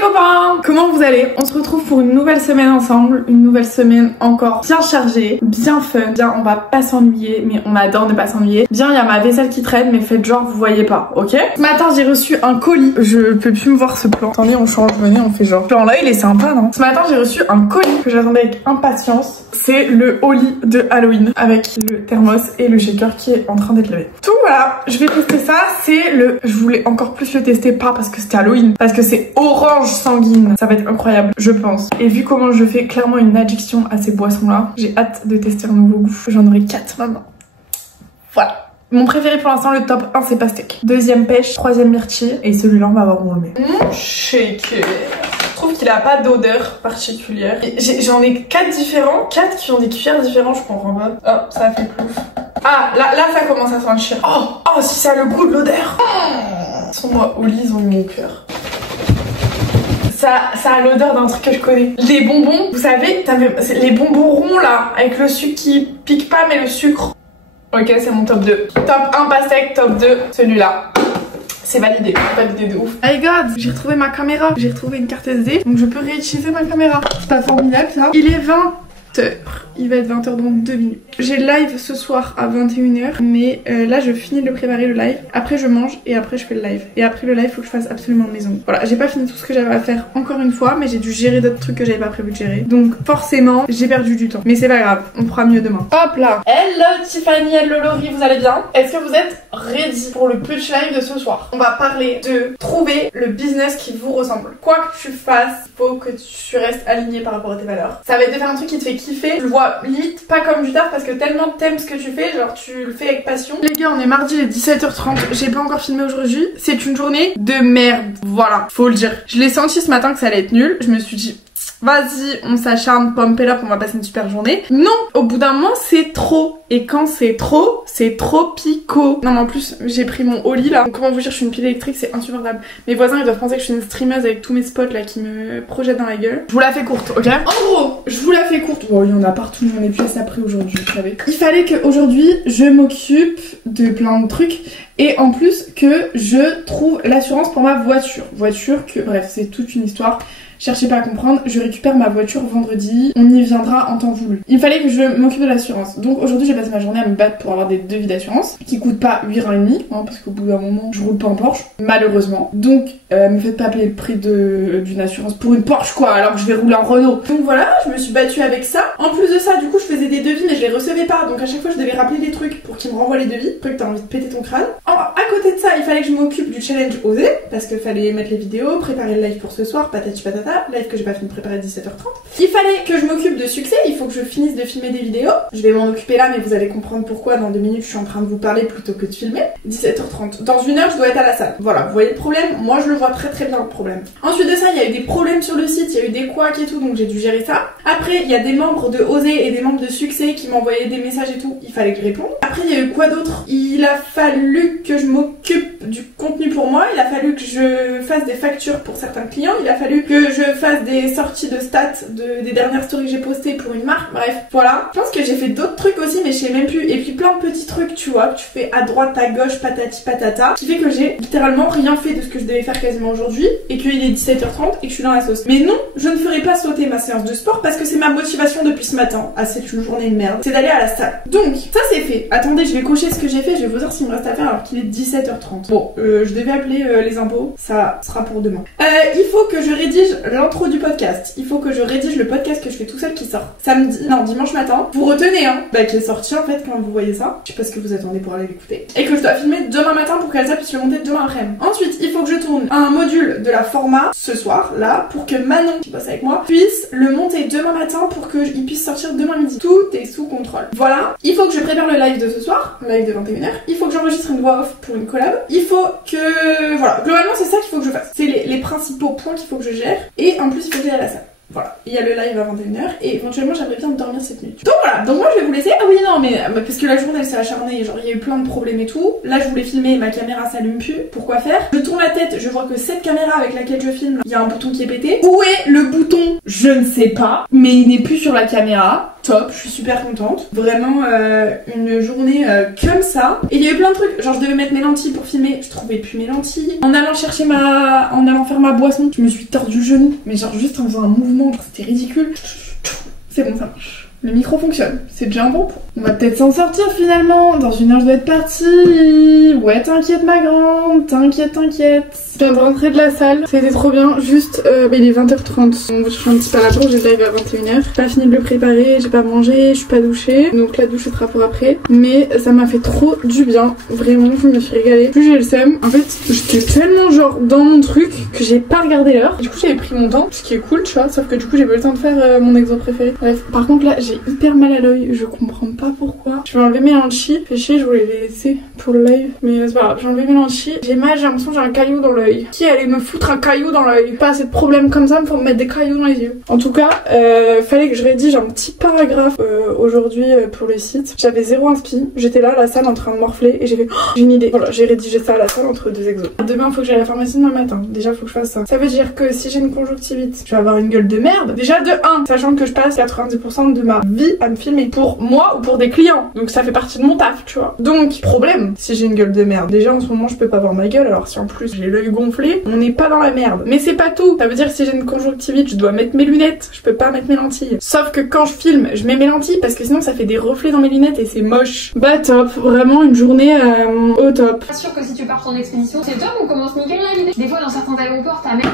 les copains, comment vous allez? On se retrouve pour une nouvelle semaine ensemble, une nouvelle semaine encore bien chargée, bien fun, bien on va pas s'ennuyer, mais on adore ne pas s'ennuyer. Bien il y a ma vaisselle qui traîne, mais faites genre vous voyez pas, ok? Ce matin j'ai reçu un colis, je peux plus me voir ce plan. Attendez on change, venez on fait genre. Ce plan là il est sympa non? Ce matin j'ai reçu un colis que j'attendais avec impatience. C'est le holly de Halloween avec le thermos et le shaker qui est en train d'être levé. Tout voilà, je vais tester ça, c'est le... Je voulais encore plus le tester, pas parce que c'était Halloween, parce que c'est orange sanguine. Ça va être incroyable, je pense. Et vu comment je fais clairement une addiction à ces boissons-là, j'ai hâte de tester un nouveau goût. J'en aurai 4 maintenant. Voilà. Mon préféré pour l'instant, le top 1, c'est pastèque. Deuxième pêche, troisième myrtille. Et celui-là, on va voir où on le met. Mon shaker. Je trouve qu'il a pas d'odeur particulière. J'en ai 4 différents. 4 qui ont des cuillères différentes, je comprends pas. Oh, ça a fait plouf. Ah, là, ça commence à sentir. Oh, si ça a le goût de l'odeur. Sans moi, Oli, ils ont mis mon cœur. Ça a l'odeur d'un truc que je connais. Les bonbons, vous savez, les bonbons ronds là, avec le sucre qui pique pas, mais le sucre. Ok, c'est mon top 2. Top 1 pastèque, top 2, celui-là. C'est validé de ouf. Oh my god, j'ai retrouvé ma caméra. J'ai retrouvé une carte SD, donc je peux réutiliser ma caméra. C'est pas formidable ça? Il est 20h. Il va être 20h dans 2 minutes. J'ai le live ce soir à 21h, mais là je finis de préparer le live. Après je mange et après je fais le live. Et après le live, faut que je fasse absolument mes ongles. Voilà, j'ai pas fini tout ce que j'avais à faire encore une fois, mais j'ai dû gérer d'autres trucs que j'avais pas prévu de gérer. Donc forcément, j'ai perdu du temps. Mais c'est pas grave, on fera mieux demain. Hop là. Hello Tiffany, hello Laurie, vous allez bien? Est-ce que vous êtes ready pour le pitch live de ce soir? On va parler de trouver le business qui vous ressemble. Quoi que tu fasses, faut que tu restes aligné par rapport à tes valeurs. Ça va être de faire un truc qui te fait kiffer. Je le vois limite pas comme du taf parce que tellement t'aimes ce que tu fais, genre tu le fais avec passion. Les gars, on est mardi, il est 17h30, j'ai pas encore filmé aujourd'hui. C'est une journée de merde, voilà, faut le dire. Je l'ai senti ce matin que ça allait être nul, je me suis dit... Vas-y, on s'acharne, pump it up, on va passer une super journée. Non, au bout d'un moment, c'est trop. Et quand c'est trop pico. Non, mais en plus, j'ai pris mon holly là. Donc, comment vous dire, je suis une pile électrique, c'est insupportable. Mes voisins, ils doivent penser que je suis une streameuse avec tous mes spots là qui me projettent dans la gueule. Je vous la fais courte, ok? En gros, je vous la fais courte. Bon, il y en a partout, j'en ai plus assez après aujourd'hui, vous savez. Il fallait qu'aujourd'hui, je m'occupe de plein de trucs. Et en plus, que je trouve l'assurance pour ma voiture. Voiture que, bref, c'est toute une histoire. Cherchez pas à comprendre, je récupère ma voiture vendredi, on y viendra en temps voulu. Il fallait que je m'occupe de l'assurance. Donc aujourd'hui j'ai passé ma journée à me battre pour avoir des devis d'assurance qui coûtent pas 8,5 €, hein, parce qu'au bout d'un moment je roule pas en Porsche, malheureusement. Donc me faites pas payer le prix d'une assurance pour une Porsche quoi, alors que je vais rouler en Renault. Donc voilà, je me suis battue avec ça. En plus de ça, du coup je faisais des devis mais je les recevais pas, donc à chaque fois je devais rappeler des trucs pour qu'ils me renvoient les devis. Truc t'as envie de péter ton crâne. À côté de ça, il fallait que je m'occupe du challenge Oser, parce qu'il fallait mettre les vidéos, préparer le live pour ce soir, patati patata. Live que j'ai pas fini de préparer à 17h30. Il fallait que je m'occupe de succès, il faut que je finisse de filmer des vidéos. Je vais m'en occuper là, mais vous allez comprendre pourquoi dans 2 minutes je suis en train de vous parler plutôt que de filmer. 17h30. Dans 1 heure, je dois être à la salle. Voilà, vous voyez le problème? Moi, je le vois très très bien le problème. Ensuite de ça, il y a eu des problèmes sur le site, il y a eu des couacs et tout, donc j'ai dû gérer ça. Après, il y a des membres de Oser et des membres de Succès qui m'envoyaient des messages et tout, il fallait que je réponde. Après, il y a eu quoi d'autre? Il a fallu que je m'occupe du contenu pour moi, il a fallu que je fasse des factures pour certains clients, il a fallu que je fasse des sorties de stats des dernières stories que j'ai postées pour une marque, bref, voilà. Je pense que j'ai fait d'autres trucs aussi, mais je sais même plus. Et puis plein de petits trucs, tu vois, que tu fais à droite, à gauche, patati patata, qui fait que j'ai littéralement rien fait de ce que je devais faire quasiment aujourd'hui, et qu'il est 17h30 et que je suis dans la sauce. Mais non, je ne ferai pas sauter ma séance de sport parce que c'est ma motivation depuis ce matin. Ah, c'est une journée de merde. C'est d'aller à la salle. Donc, ça c'est fait. Attendez, je vais cocher ce que j'ai fait, je vais vous dire s'il me reste à faire alors qu'il est 17h30. Bon, je devais appeler les impôts, ça sera pour demain. Il faut que je rédige l'intro du podcast. Il faut que je rédige le podcast que je fais tout seul qui sort dimanche matin. Vous retenez, hein, qui est sorti en fait quand vous voyez ça. Je sais pas ce que vous attendez pour aller l'écouter. Et que je dois filmer demain matin pour qu'Elsa puisse le monter demain après-midi. Ensuite, il faut que je tourne un module de la format ce soir, là, pour que Manon, qui bosse avec moi, puisse le monter demain matin pour qu'il puisse sortir demain midi. Tout est sous contrôle. Voilà. Il faut que je prépare le live de ce soir, le live de 21h. Il faut que j'enregistre une voix off pour une collab. Il faut que... Voilà. Globalement, c'est ça qu'il faut que je fasse. C'est les principaux points qu'il faut que je gère. Et en plus, il faut que j'aille à la salle. Voilà, il y a le live à 21h et éventuellement j'aimerais bien dormir cette nuit. Donc voilà, donc moi je vais vous laisser. Ah oui non mais parce que la journée elle s'est acharnée, genre il y a eu plein de problèmes et tout. Là je voulais filmer, ma caméra s'allume plus, pourquoi faire? Je tourne la tête, je vois que cette caméra avec laquelle je filme, il y a un bouton qui est pété. Où est le bouton? Je ne sais pas, mais il n'est plus sur la caméra. top, je suis super contente. Vraiment une journée comme ça. Et il y a eu plein de trucs, genre je devais mettre mes lentilles pour filmer, je trouvais plus mes lentilles. En allant faire ma boisson, je me suis tordu le genou, mais genre juste en faisant un mouvement, c'était ridicule. C'est bon, ça marche. Le micro fonctionne, c'est déjà un bon point. On va peut-être s'en sortir finalement. Dans une heure je dois être partie. Ouais, t'inquiète ma grande, t'inquiète. Je viens de rentrer de la salle, c'était trop bien. Juste, il est 20h30. On va chercher un petit pain à la bourre, j'ai live à 21h. J'ai pas fini de le préparer, j'ai pas mangé, je suis pas douchée. Donc la douche sera pour après. Mais ça m'a fait trop du bien. Vraiment, je me suis régalée. Plus j'ai le seum. En fait, j'étais tellement genre dans mon truc que j'ai pas regardé l'heure. Du coup, j'avais pris mon temps, ce qui est cool, tu vois. Sauf que du coup, j'ai pas eu le temps de faire mon exo préféré. Bref, par contre là, j'ai hyper mal à l'œil. Je comprends pas pourquoi. Je vais enlever mes lentilles. Fait chier, je voulais les laisser pour le live. Mais c'est pas grave, j'ai enlevé mes lentilles. J'ai mal, j'ai l'impression que j'ai un caillou dans l'œil. Qui allait me foutre un caillou dans l'œil? Pas assez de problèmes comme ça pour me mettre des cailloux dans les yeux. En tout cas, fallait que je rédige un petit paragraphe aujourd'hui pour le site. J'avais 0 inspi. J'étais là à la salle en train de morfler et j'ai fait j'ai une idée. Voilà, j'ai rédigé ça à la salle entre 2 exos. Demain, faut que j'aille à la pharmacie demain matin. Déjà, faut que je fasse ça. Ça veut dire que si j'ai une conjonctivite, je vais avoir une gueule de merde. Déjà de 1, sachant que je passe 90% de ma vie à me filmer pour moi ou pour des clients. Donc ça fait partie de mon taf, tu vois. Donc, problème, si j'ai une gueule de merde. Déjà, en ce moment, je peux pas voir ma gueule. Alors si en plus j'ai l'œil gonflé, on n'est pas dans la merde. Mais c'est pas tout. Ça veut dire que si j'ai une conjonctivite, je dois mettre mes lunettes. Je peux pas mettre mes lentilles. Sauf que quand je filme, je mets mes lentilles parce que sinon ça fait des reflets dans mes lunettes et c'est moche. Bah top, vraiment une journée au top. Pas sûr que si tu pars en expédition, c'est top, on commence nickel la vie. Des fois dans certains aéroports, t'as même...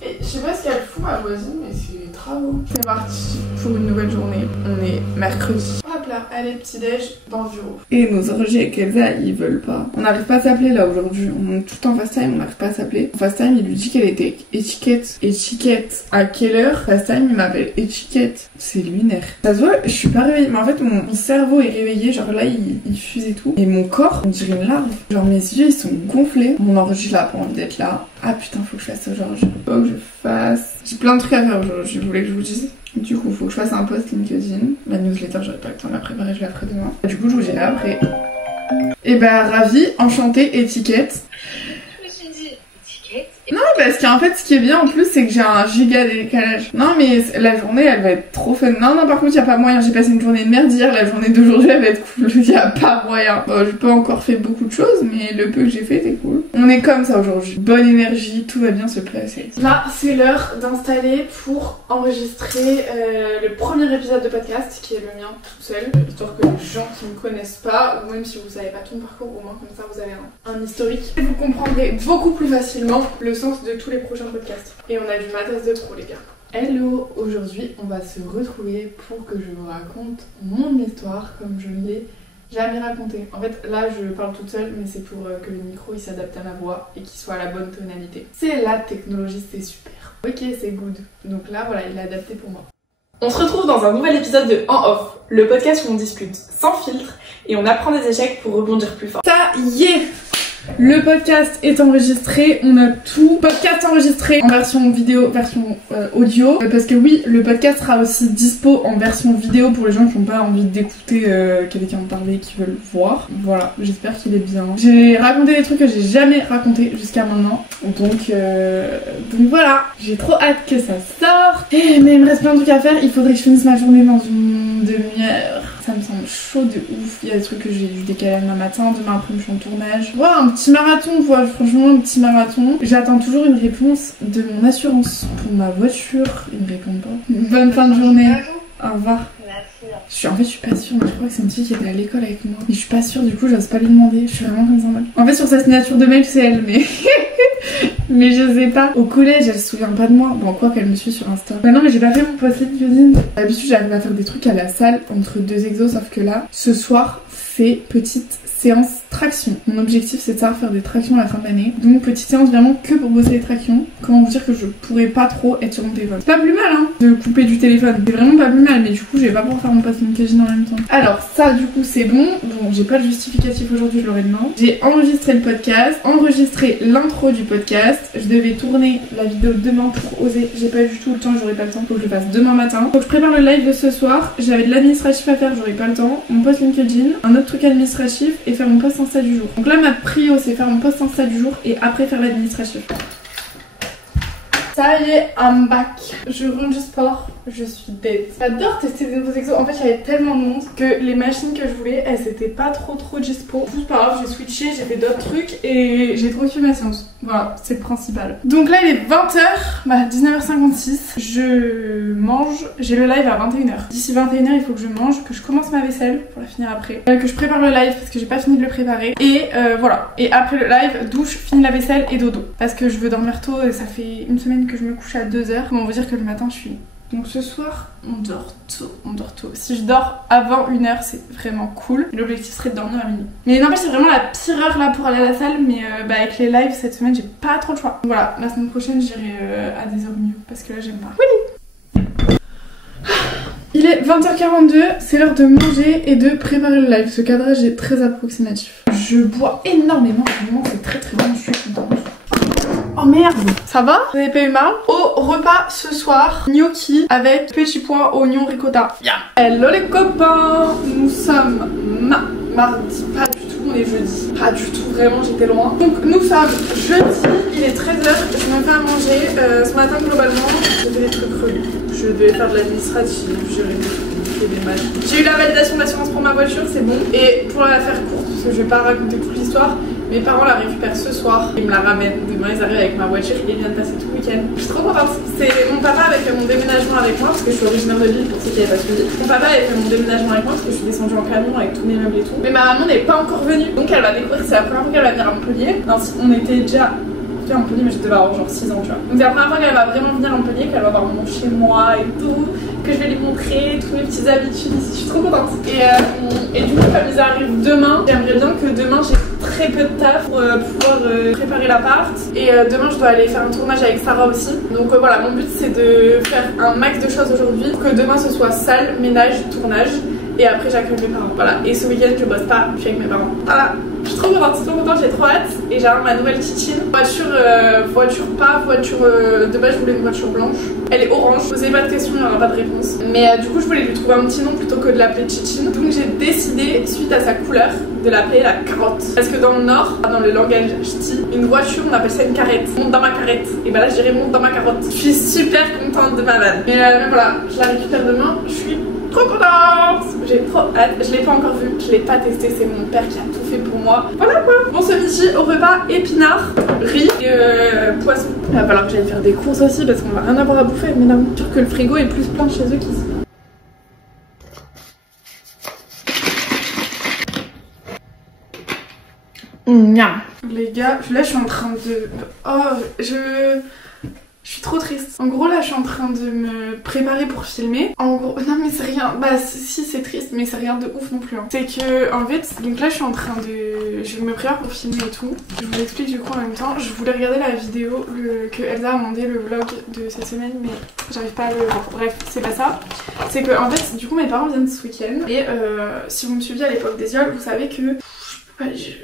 Et je sais pas ce qu'elle fout ma voisine, mais c'est les travaux. C'est parti pour une nouvelle journée. On est mercredi. Hop là, allez, petit-déj dans le bureau. Et nos orgies avec Elsa, ils veulent pas. On n'arrive pas à s'appeler là aujourd'hui. On est tout en FaceTime, on n'arrive pas à s'appeler. En FaceTime, il lui dit qu'elle était étiquette. Étiquette. À quelle heure? FaceTime, il m'appelle étiquette. C'est lunaire. Ça se voit, je suis pas réveillée. Mais en fait, mon cerveau est réveillé. Genre là, il fuse et tout. Et mon corps, on dirait une larve. Genre mes yeux, ils sont gonflés. Mon orgie là, pas envie d'être là. Ah putain, faut que je fasse ça aujourd'hui. Faut que je fasse. J'ai plein de trucs à faire aujourd'hui. Je voulais que je vous dise. Du coup, faut que je fasse un post LinkedIn. La newsletter, j'aurais pas le temps de la préparer, je la ferai demain. Du coup, je vous dirai après. Et bah, ravie, enchantée, étiquette. Je me suis dit, étiquette. Non, parce qu'en fait, ce qui est bien en plus, c'est que j'ai un giga décalage. Non, mais la journée, elle va être trop fun. Non, par contre, y a pas moyen. J'ai passé une journée de merde hier. La journée d'aujourd'hui, elle va être cool. Y a pas moyen. Bon, j'ai pas encore fait beaucoup de choses, mais le peu que j'ai fait était cool. On est comme ça aujourd'hui. Bonne énergie, tout va bien se passer. Là, c'est l'heure d'installer pour enregistrer le premier épisode de podcast, qui est le mien tout seul. Histoire que les gens qui me connaissent pas, ou même si vous savez pas tout mon parcours, au moins comme ça, vous avez un historique. Et vous comprendrez beaucoup plus facilement le sens de tous les prochains podcasts. Et on a du matos de pro, les gars. Hello, aujourd'hui on va se retrouver pour que je vous raconte mon histoire comme je ne l'ai jamais racontée. En fait là je parle toute seule, mais c'est pour que le micro il s'adapte à ma voix et qu'il soit à la bonne tonalité. C'est la technologie, c'est super. Ok, c'est good. Donc là voilà, il est adapté pour moi. On se retrouve dans un nouvel épisode de En Off, le podcast où on discute sans filtre et on apprend des échecs pour rebondir plus fort. Ça y est! Le podcast est enregistré, on a tout. Podcast enregistré en version vidéo, version audio. Parce que oui, le podcast sera aussi dispo en version vidéo pour les gens qui n'ont pas envie d'écouter quelqu'un parler, qui veulent voir. Voilà, j'espère qu'il est bien. J'ai raconté des trucs que j'ai jamais raconté jusqu'à maintenant. Donc voilà, j'ai trop hâte que ça sorte. Mais il me reste plein de trucs à faire, il faudrait que je finisse ma journée dans une demi-heure. Ça me semble chaud de ouf. Il y a des trucs que j'ai dû décaler demain matin. Demain après, je suis en tournage. Voilà, un petit marathon, voilà, franchement, un petit marathon. J'attends toujours une réponse de mon assurance pour ma voiture. Ils me répondent pas. Bonne fin de journée. Au revoir. En fait, je suis pas sûre, mais je crois que c'est une fille qui était à l'école avec moi. Mais je suis pas sûre, du coup, j'ose pas lui demander. Je suis vraiment comme ça. En fait, sur sa signature de mail, c'est elle, mais. Mais je sais pas. Au collège, elle se souvient pas de moi. Bon, quoi qu'elle me suit sur Insta. Bah non, mais j'ai pas fait mon post LinkedIn. D'habitude, j'arrive à faire des trucs à la salle entre 2 exos, sauf que là, ce soir, c'est petite séance traction. Mon objectif, c'est de savoir faire des tractions à la fin de l'année. Donc, petite séance vraiment que pour bosser les tractions. Comment vous dire que je pourrais pas trop être sur mon téléphone. C'est pas plus mal, hein, de couper du téléphone. C'est vraiment pas plus mal, mais du coup, je vais pas pouvoir faire mon post LinkedIn en même temps. Alors, ça, du coup, c'est bon. Bon, j'ai pas de justificatif aujourd'hui, je l'aurai demain. J'ai enregistré le podcast, enregistré l'intro du podcast. Je devais tourner la vidéo demain pour oser. J'ai pas du tout le temps, j'aurai pas le temps. Faut que je le fasse demain matin. Faut que je prépare le live de ce soir. J'avais de l'administratif à faire, j'aurai pas le temps. Mon post LinkedIn, un autre truc administratif et faire mon post Insta du jour. Donc là, ma prio, c'est faire mon post Insta du jour et après faire l'administratif. Ça y est, I'm back. Je rentre du sport, je suis dead. J'adore tester des nouveaux exos. En fait, il y avait tellement de monde que les machines que je voulais, elles étaient pas trop dispo. C'est pas grave, j'ai switché, j'ai fait d'autres trucs et j'ai trop kiffé ma séance. Voilà, c'est le principal. Donc là, il est 20h, bah 19h56. Je mange, j'ai le live à 21h. D'ici 21h, il faut que je mange, que je commence ma vaisselle pour la finir après. Que je prépare le live parce que j'ai pas fini de le préparer. Et voilà. Et après le live, douche, fini la vaisselle et dodo. Parce que je veux dormir tôt et ça fait une semaine que je me couche à 2h. Comment vous dire que le matin, je suis... Donc ce soir, on dort tôt. Si je dors avant 1h, c'est vraiment cool. L'objectif serait de dormir à minuit. Mais n'empêche, c'est vraiment la pire heure là pour aller à la salle. Mais avec les lives cette semaine, j'ai pas trop le choix. Voilà, la semaine prochaine, j'irai à des heures mieux. Parce que là, j'aime pas. Oui. Il est 20h42, c'est l'heure de manger et de préparer le live. Ce cadrage est très approximatif. Je bois énormément, vraiment, c'est très bon, je suis contente. Oh merde! Ça va? Vous avez pas eu mal? Au repas ce soir, gnocchi avec petits pois, oignons, ricotta. Yeah. Hello les copains! Nous sommes mardi, pas du tout, on est jeudi. Pas du tout, vraiment, j'étais loin. Donc nous sommes jeudi, il est 13h, je me fais à manger. Ce matin, globalement, j'ai fait des trucs relus. Je devais faire de l'administratif, gérer des trucs, des matchs. J'ai eu la validation d'assurance pour ma voiture, c'est bon. Et pour la faire courte, parce que je vais pas raconter toute l'histoire, mes parents la récupèrent ce soir, ils me la ramènent. Demain ils arrivent avec ma voiture et ils viennent passer tout le week-end. Je suis trop contente. C'est mon papa avec mon déménagement avec moi, parce que je suis originaire de Lille pour ceux qui n'avaient pas suivi. Mon papa avait fait mon déménagement avec moi parce que je suis descendue en camion avec tous mes meubles et tout. Mais ma maman n'est pas encore venue, donc elle va découvrir, c'est la première fois qu'elle va venir à Montpellier. Non, on était déjà à Montpellier, mais je devais avoir genre 6 ans, tu vois. Donc c'est la première fois qu'elle va vraiment venir à Montpellier, qu'elle va voir mon chez moi et tout, que je vais lui montrer toutes mes petites habitudes ici. Je suis trop contente. Et du coup, comme ils arrivent demain, j'aimerais bien que demain j'ai très peu de taf pour pouvoir préparer l'appart. Et demain, je dois aller faire un tournage avec Sarah aussi. Donc voilà, mon but c'est de faire un max de choses aujourd'hui pour que demain ce soit salle, ménage, tournage. Et après j'accueille mes parents. Voilà. Et ce week-end je bosse pas, je suis avec mes parents. Voilà. Je suis trop contente, j'ai trop hâte. Et j'ai ma nouvelle titine. Voiture de base je voulais une voiture blanche. Elle est orange. Posez pas de questions, il n'y aura pas de réponse. Mais du coup je voulais lui trouver un petit nom plutôt que de l'appeler titine. Donc j'ai décidé, suite à sa couleur, de l'appeler la carotte. Parce que dans le nord, dans le langage ch'ti, une voiture on appelle ça une carrette. Monte dans ma carrette. Et bah là je dirais monte dans ma carotte. Je suis super contente de ma vanne. Mais voilà, je la récupère demain. Je suis trop contente. J'ai trop hâte. Je l'ai pas encore vue, je l'ai pas testé. C'est mon père qui a tout fait pour moi. Voilà quoi. Bon, ce midi au repas, épinards, riz et poisson. Il va falloir que j'aille faire des courses aussi parce qu'on va rien avoir à bouffer. Mais non, sûr que le frigo est plus plein chez eux qu'ici. Miam. Les gars, là je suis en train de... Oh, je suis trop triste. En gros là je suis en train de me préparer pour filmer. En gros, non mais c'est rien, bah si c'est triste mais c'est rien de ouf non plus hein. C'est que en fait, donc là je suis en train de... Je me prépare pour filmer et tout. Je vous l'explique du coup en même temps. Je voulais regarder la vidéo que Elsa a demandé, le vlog de cette semaine, mais j'arrive pas à le voir. Bref, c'est pas ça. C'est que en fait, du coup mes parents viennent ce week-end. Et si vous me suiviez à l'époque des Yoles, vous savez que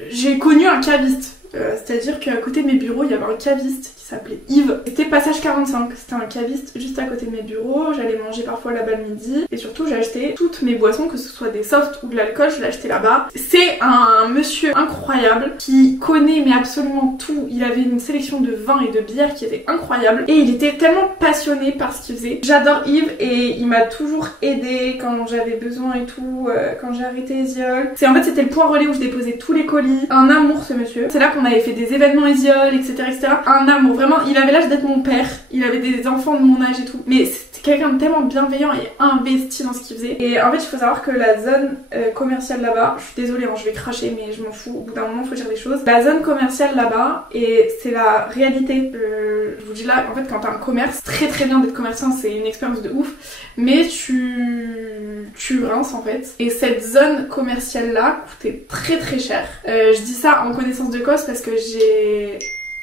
j'ai connu un caviste. C'est-à-dire qu'à côté de mes bureaux, il y avait un caviste qui s'appelait Yves. C'était passage 45, c'était un caviste juste à côté de mes bureaux. J'allais manger parfois là-bas le midi. Et surtout, j'ai acheté toutes mes boissons, que ce soit des softs ou de l'alcool, je l'ai acheté là-bas. C'est un monsieur incroyable qui connaît mais absolument tout. Il avait une sélection de vins et de bières qui était incroyable. Et il était tellement passionné par ce qu'il faisait. J'adore Yves et il m'a toujours aidé quand j'avais besoin et tout, quand j'ai arrêté les Yoles. En fait, c'était le point relais où je déposais tous les colis. Un amour ce monsieur. C'est là qu'on avait fait des événements Yoles, etc. Un amour, vraiment, il avait l'âge d'être mon père, il avait des enfants de mon âge et tout, mais c'était quelqu'un de tellement bienveillant et investi dans ce qu'il faisait. Et en fait, il faut savoir que la zone commerciale là-bas, je suis désolée, hein, je vais cracher, mais je m'en fous, au bout d'un moment, il faut dire des choses. La zone commerciale là-bas, et c'est la réalité, je vous dis là, en fait, quand t'as un commerce, très bien d'être commerçant, c'est une expérience de ouf, mais tu rinces en fait. Et cette zone commerciale là coûtait très cher. Je dis ça en connaissance de cause parce que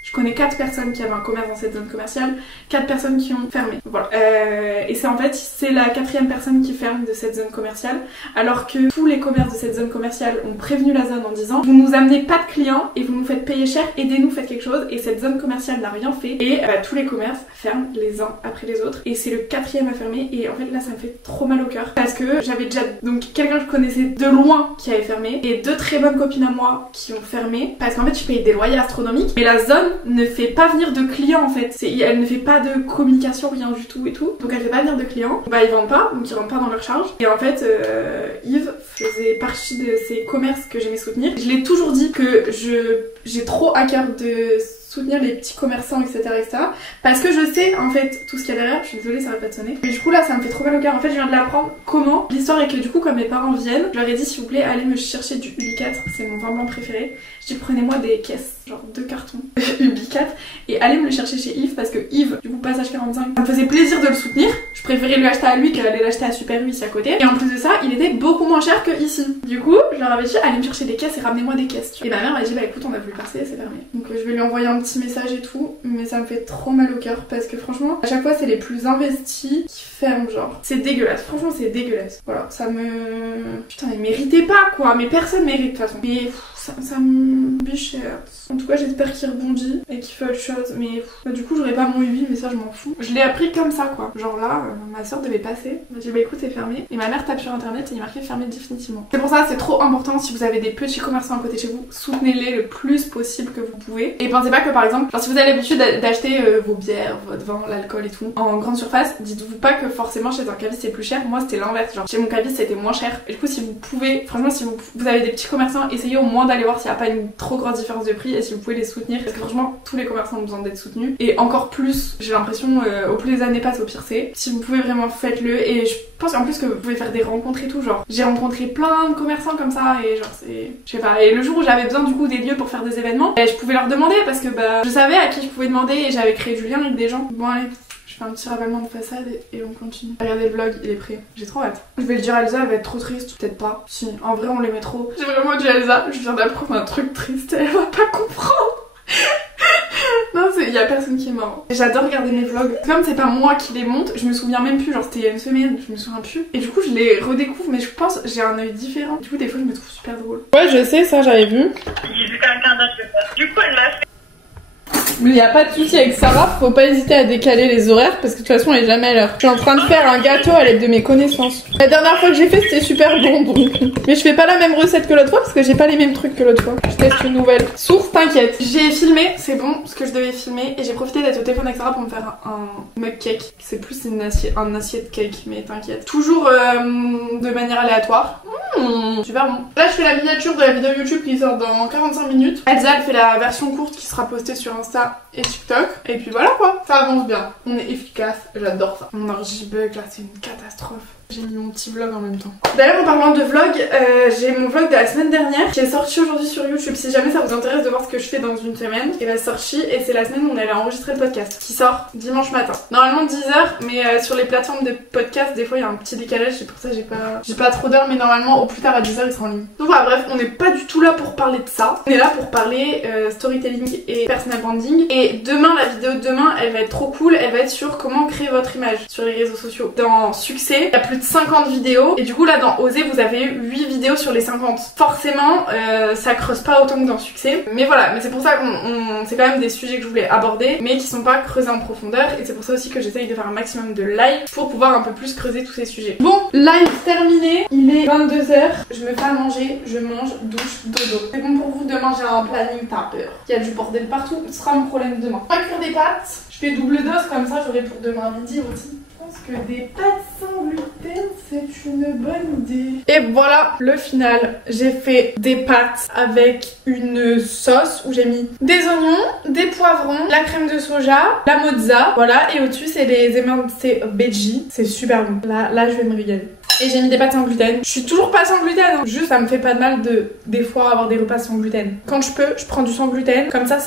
je connais 4 personnes qui avaient un commerce dans cette zone commerciale, 4 personnes qui ont fermé. Voilà. Et c'est en fait, c'est la 4e personne qui ferme de cette zone commerciale, alors que tous les commerces de cette zone commerciale ont prévenu la zone en disant vous nous amenez pas de clients et vous nous faites payer cher, aidez-nous, faites quelque chose. Et cette zone commerciale n'a rien fait et tous les commerces ferment les uns après les autres. Et c'est le 4e à fermer et en fait là ça me fait trop mal au cœur parce que j'avais déjà donc quelqu'un que je connaissais de loin qui avait fermé et 2 très bonnes copines à moi qui ont fermé parce qu'en fait je payais des loyers astronomiques mais la zone ne fait pas venir de clients en fait. Elle ne fait pas de communication, rien du tout et tout. Donc elle fait pas venir de clients. Bah ils vendent pas, donc ils rentrent pas dans leur charge. Et en fait Yves faisait partie de ces commerces que j'aimais soutenir. Je l'ai toujours dit que j'ai trop à cœur de soutenir les petits commerçants, etc., etc. Parce que je sais en fait tout ce qu'il y a derrière. Je suis désolée, ça va pas te sonner. Mais du coup là ça me fait trop mal au cœur. En fait je viens de l'apprendre. Comment? L'histoire est que du coup comme mes parents viennent, je leur ai dit s'il vous plaît allez me chercher du Ubi 4, c'est mon vin blanc préféré. Je dis prenez-moi des caisses, genre 2 cartons Ubi 4 et allez me le chercher chez Yves parce que Yves, du coup passage 45, ça me faisait plaisir de le soutenir. Je préférais lui acheter à lui qu'aller l'acheter à Super U ici à côté. Et en plus de ça, il était beaucoup moins cher que ici. Du coup, je leur avais dit allez me chercher des caisses et ramenez-moi des caisses. Et ma mère m'a dit bah écoute on a voulu passer, c'est fermé. Donc je vais lui envoyer un petit message et tout, mais ça me fait trop mal au cœur parce que franchement, à chaque fois c'est les plus investis qui ferment genre. C'est dégueulasse, franchement c'est dégueulasse. Voilà, ça me... Putain, ils méritaient pas quoi, mais personne mérite de toute façon. Mais ça me bichette. En tout cas j'espère qu'il rebondit et qu'il fait autre chose, mais bah, du coup j'aurais pas mon Ubi, mais ça je m'en fous. Je l'ai appris comme ça quoi. Genre là, ma soeur devait passer, elle m'a dit bah écoute c'est fermé. Et ma mère tape sur internet et il est marqué fermé définitivement. C'est pour ça c'est trop important si vous avez des petits commerçants à côté de chez vous, soutenez-les le plus possible que vous pouvez. Et pensez pas que par exemple, genre si vous avez l'habitude d'acheter vos bières, votre vin, l'alcool et tout en grande surface, dites-vous pas que forcément chez un caviste c'est plus cher. Moi c'était l'inverse, genre chez mon caviste c'était moins cher. Et du coup si vous pouvez, franchement si vous avez des petits commerçants, essayez au moins d'aller voir s'il n'y a pas une trop grande différence de prix et si vous pouvez les soutenir parce que franchement tous les commerçants ont besoin d'être soutenus et encore plus j'ai l'impression au plus les années passent au pire c'est. Si vous pouvez vraiment faites-le et je pense en plus que vous pouvez faire des rencontres et tout, genre j'ai rencontré plein de commerçants comme ça et genre c'est... je sais pas, et le jour où j'avais besoin du coup des lieux pour faire des événements, je pouvais leur demander parce que bah je savais à qui je pouvais demander et j'avais créé du lien avec des gens. Bon allez, je fais un petit ravalement de façade et on continue. Regardez le vlog, il est prêt. J'ai trop hâte. Je vais le dire à Elsa, elle va être trop triste. Peut-être pas. Si, en vrai on l'aimait trop. J'ai vraiment dit à Elsa, je viens d'apprendre un truc triste, elle va pas comprendre. Non, il y a personne qui est mort. J'adore regarder mes vlogs. Comme c'est pas moi qui les monte, je me souviens même plus. Genre c'était il y a une semaine, je me souviens plus. Et du coup je les redécouvre, mais je pense j'ai un œil différent. Du coup des fois je me trouve super drôle. Ouais je sais, ça j'avais vu. J'ai vu quelqu'un d'autre. Du coup elle m'a fait... Mais il n'y a pas de souci avec Sarah, faut pas hésiter à décaler les horaires parce que de toute façon elle est jamais à l'heure. Je suis en train de faire un gâteau à l'aide de mes connaissances. La dernière fois que j'ai fait c'était super bon donc. Mais je fais pas la même recette que l'autre fois parce que j'ai pas les mêmes trucs que l'autre fois. Je teste une nouvelle. Source, t'inquiète. J'ai filmé, c'est bon ce que je devais filmer et j'ai profité d'être au téléphone avec Sarah pour me faire un mug cake. C'est plus un assiette cake mais t'inquiète. Toujours de manière aléatoire. Super bon. Là je fais la miniature de la vidéo YouTube qui sort dans 45 minutes. Elsa elle fait la version courte qui sera postée sur Insta et TikTok. Et puis voilà quoi. Ça avance bien. On est efficace. J'adore ça. Mon ordi bug là c'est une catastrophe. J'ai mis mon petit vlog en même temps. D'ailleurs en parlant de vlog, j'ai mon vlog de la semaine dernière qui est sorti aujourd'hui sur YouTube. Si jamais ça vous intéresse de voir ce que je fais dans une semaine, il est sorti et c'est la semaine où on allait enregistrer le podcast qui sort dimanche matin. Normalement 10h mais sur les plateformes de podcast des fois il y a un petit décalage, c'est pour ça j'ai pas trop d'heures mais normalement au plus tard à 10h il sera en ligne. Donc voilà bref, on n'est pas du tout là pour parler de ça. On est là pour parler storytelling et personal branding. Et demain, la vidéo de demain elle va être trop cool, elle va être sur comment créer votre image sur les réseaux sociaux. Dans Succès, il y a plus de 50 vidéos et du coup là dans Oser vous avez eu 8 vidéos sur les 50. Forcément ça creuse pas autant que dans Succès, mais voilà, mais c'est pour ça que c'est quand même des sujets que je voulais aborder mais qui sont pas creusés en profondeur et c'est pour ça aussi que j'essaye de faire un maximum de live pour pouvoir un peu plus creuser tous ces sujets. Bon, live terminé, il est 22h, je me fais à manger, je mange, douche, dodo. C'est bon pour vous, demain j'ai un planning, t'as peur. Il y a du bordel partout, ce sera mon problème demain. On va cuire des pâtes, je fais double dose comme ça j'aurai pour demain midi aussi. Je pense que des pâtes sans gluten c'est une bonne idée. Et voilà le final. J'ai fait des pâtes avec une sauce où j'ai mis des oignons, des poivrons, la crème de soja, la mozza, voilà, et au-dessus c'est les émincés veggie. C'est super bon. Là je vais me régaler. Et j'ai mis des pâtes sans gluten. Je suis toujours pas sans gluten, hein. Juste ça me fait pas de mal de des fois avoir des repas sans gluten. Quand je peux, je prends du sans gluten. Comme ça,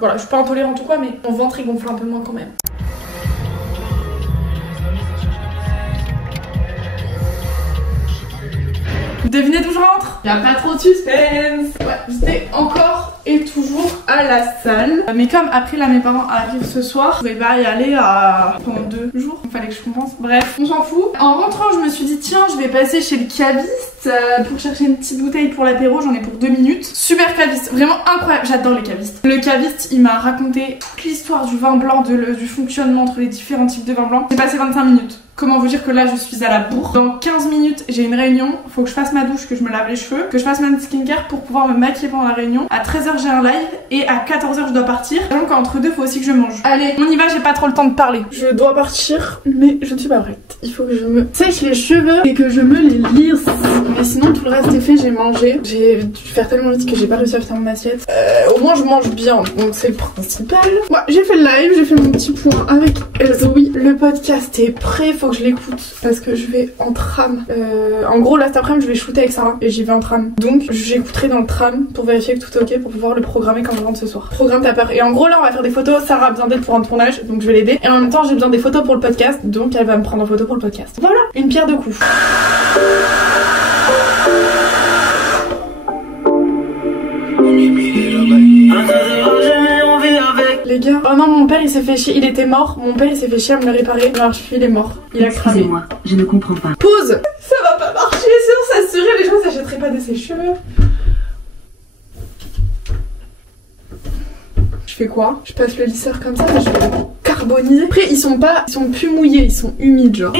voilà, je suis pas intolérante ou quoi, mais mon ventre il gonfle un peu moins quand même. Devinez d'où je rentre? Y'a pas trop de suspense. Ouais, j'étais encore et toujours à la salle. Mais comme après là mes parents arrivent ce soir, je vais pas y aller pendant 2 jours. Il fallait que je compense. Bref, on s'en fout. En rentrant, je me suis dit tiens, je vais passer chez le caviste. pour chercher une petite bouteille pour l'apéro, j'en ai pour 2 minutes. Super caviste, vraiment incroyable, j'adore les cavistes. Le caviste, il m'a raconté toute l'histoire du vin blanc, du fonctionnement entre les différents types de vin blanc. J'ai passé 25 minutes. Comment vous dire que là je suis à la bourre. Dans 15 minutes j'ai une réunion, faut que je fasse ma douche, que je me lave les cheveux, que je fasse ma skincare pour pouvoir me maquiller pendant la réunion. À 13h j'ai un live et à 14h je dois partir. Donc entre deux faut aussi que je mange. Allez, on y va, j'ai pas trop le temps de parler. Je dois partir mais je ne suis pas prête. Il faut que je me sèche les cheveux et que je me les lisse. Mais sinon tout le reste est fait, j'ai mangé. J'ai dû faire tellement vite que j'ai pas réussi à faire mon assiette. Au moins je mange bien, donc c'est le principal. Moi j'ai fait le live, j'ai fait mon petit point avec Zoé. Le podcast est prêt, faut que je l'écoute parce que je vais en tram. En gros là cet après-midi je vais shooter avec Sarah et j'y vais en tram. Donc j'écouterai dans le tram pour vérifier que tout est ok pour pouvoir le programmer quand je rentre ce soir. Programme ta peur. Et en gros là on va faire des photos, Sarah a besoin d'aide pour un tournage donc je vais l'aider. Et en même temps j'ai besoin des photos pour le podcast donc elle va me prendre en photo pour le podcast. Voilà, une pierre deux coups. Les gars, oh non mon père il s'est fait chier, il était mort, mon père il s'est fait chier à me le réparer, alors il est mort, il a cramé. Excusez-moi, je ne comprends pas. Pause. Ça va pas marcher, sinon ça serait, les gens s'achèteraient pas de ses cheveux. Je fais quoi? Je passe le lisseur comme ça, je vais carboniser. Après ils sont plus mouillés, ils sont humides genre.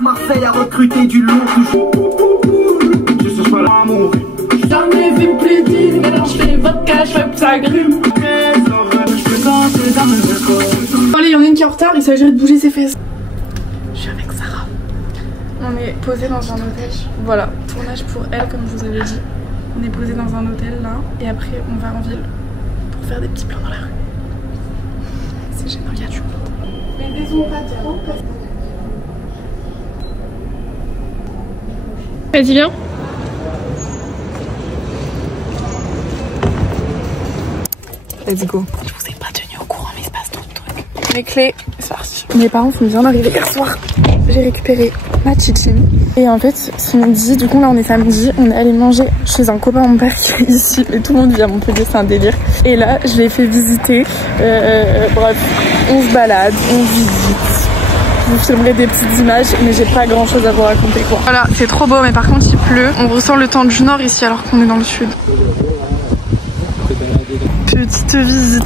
Marseille a recruté du lourd. Je cherche pas l'amour. J'en ai vu plus d'une, alors je fais vodka, je fais que ça grume. Allez, il y en a une qui est en retard, il s'agirait de bouger ses fesses. Je suis avec Sarah. On est posé dans un hôtel. Voilà, tournage pour elle comme je vous avais dit. On est posé dans un hôtel là, et après on va en ville pour faire des petits plans dans la rue. C'est gênant, il y a du monde. Mais désolé pas trop parce que... Vas-y, viens. Let's go. Je vous ai pas tenu au courant mais il se passe trop de trucs. Les clés, c'est parti. Mes parents sont bien arrivés hier soir. J'ai récupéré ma chichine. Et en fait, ce midi, du coup là on est samedi, on est allé manger chez un copain de mon père qui est ici. Et tout le monde vit à Montpellier, c'est un délire. Et là, je l'ai fait visiter. Bref, on se balade, on visite. Je vous filmerai des petites images, mais j'ai pas grand chose à vous raconter quoi. Voilà, c'est trop beau, mais par contre il pleut. On ressent le temps du nord ici alors qu'on est dans le sud. Petite visite.